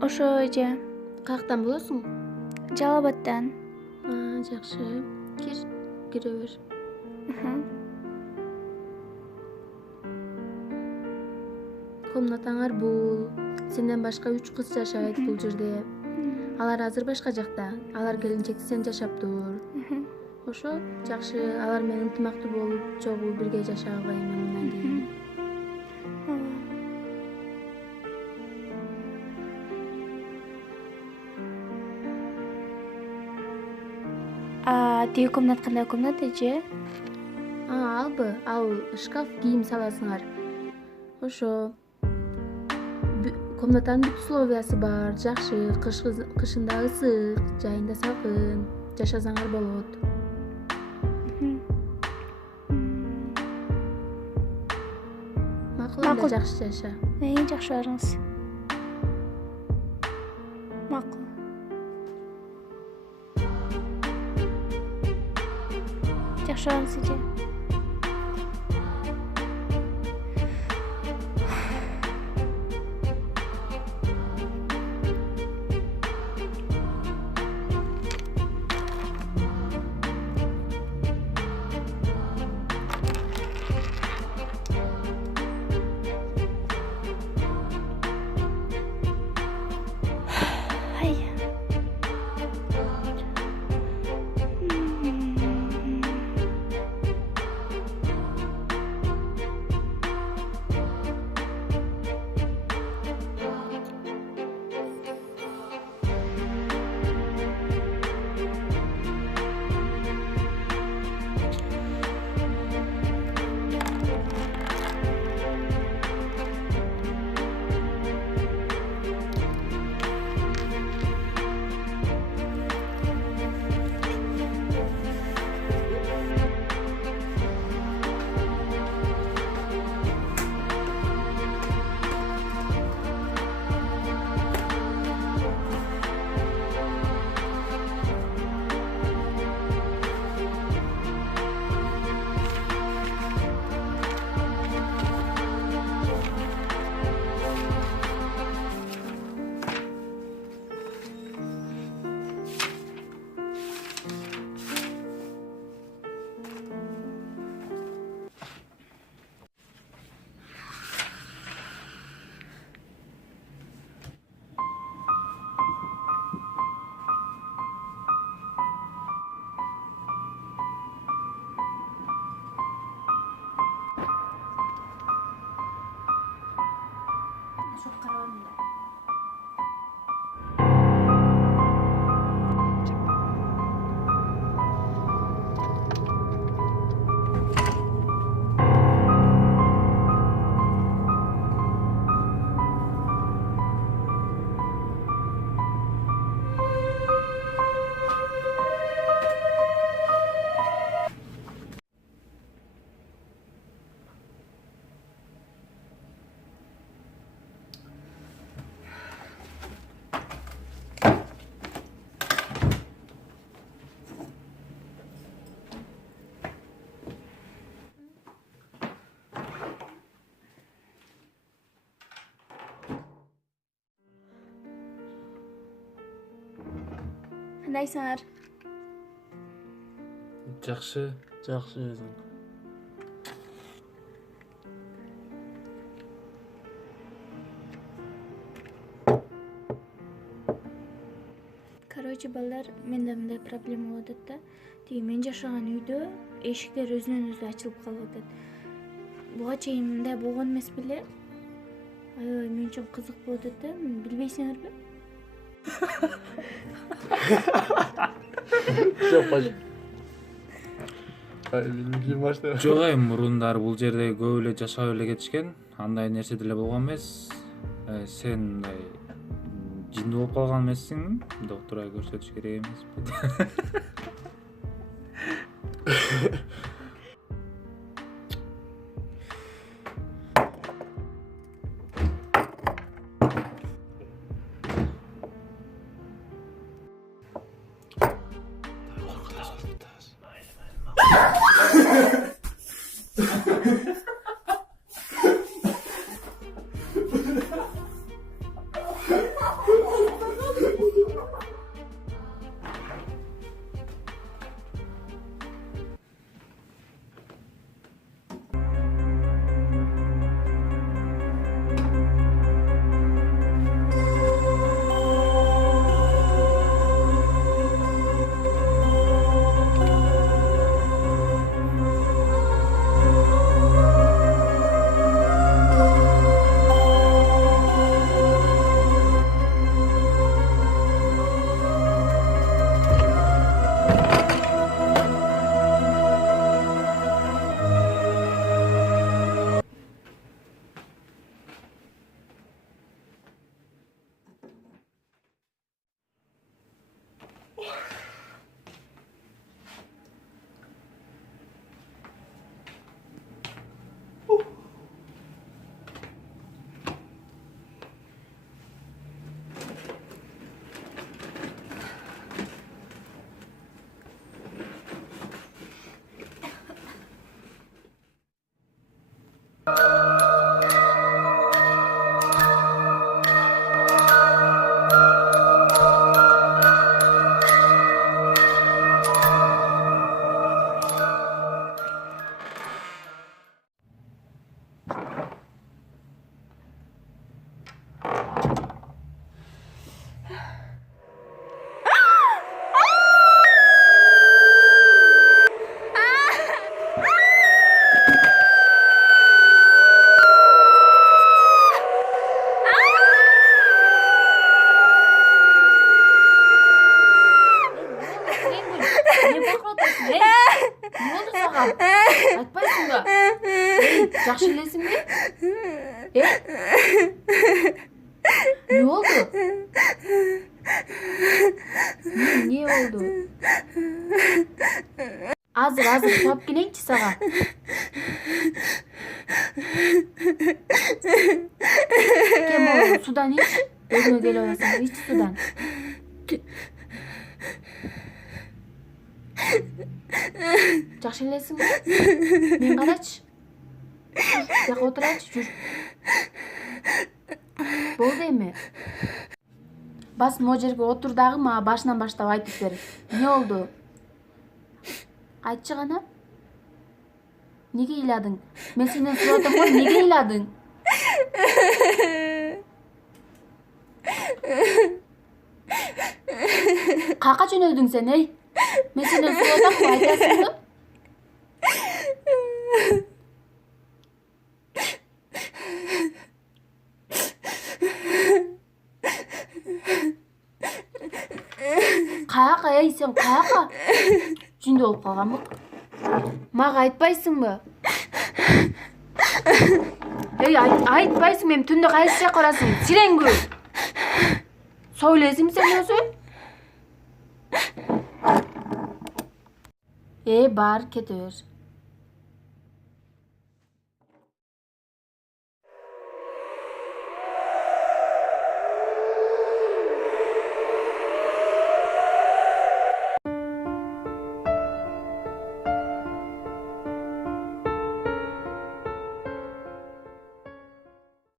Ошо эже. Каяктан болосуң? Жалал Абадтан. Жакшы. Кире бер. Комнатаңар бул. Сенден башка 3 кыз жашайт бул жерде. Алар азыр башка жакта. Алар келинчекти сен жашаптыр. Ошо жакшы. Алар менен ынтымактуу болуп, чогуу бирге жашагайын мындан кийин. Тиги комнат кандай комнат эже? Албы? Ал шкаф, кийим саласыңар. Ошо. Комнатанын бүт условиясы бар, жакшы, кышында ысык, жайында салкын, жашасаңар болот. Макул, анда жакшы жаша. Жакшы барыңыз. Макул. Жакшы барыңыз эже. Кандайсыңар? Жакшы өзүң. Короче, балдар, менде мындай проблема болуп атат да. Тиги мен жашаган үйдө эшиктер өзүнөн өзү ачылып калып атат. Буга чейин мындай болгон эмес беле? Аябай мен үчүн кызык болуп атат да. Билбейсиңерби? Жок. Билбейм башта. Жок, мурундар бул жерде көп эле жашап эле кетишкен. Андай нерсе деле болгон эмес. Сен мындай жиндүү болуп калган эмессиң? Доктурга көрсөтүш керек эмеспи? Кага. Айтпайсыңбы? Жакшы элесиңби? Не болду? Не болду? Азыр туап келейинчи сага. Кем болду? Судан ич. Өзүңө келип аласың. Ич судан. Жакшы элесиңби? Мен карачы. Жака отурачы, жүр. Болду эми. Бас могу жерге отур дагы мага башынан баштап айтып бер. Не болду? Айтчы гана. Неге ыйладың? Мен сенден сурап атам го, неге ыйладың? Кака жөнөдүң сен, эй? Мен сенден сурап атам го, айтасыңбы? Каяка, эй, сен каяка? Жүндө болуп калганбы? Мага айтпайсыңбы? Эй, айтпайсың, мен түндө кайсы жака барасың? Сиренгул. Сойлойсуңбу сен өзү? Бар, кете бер.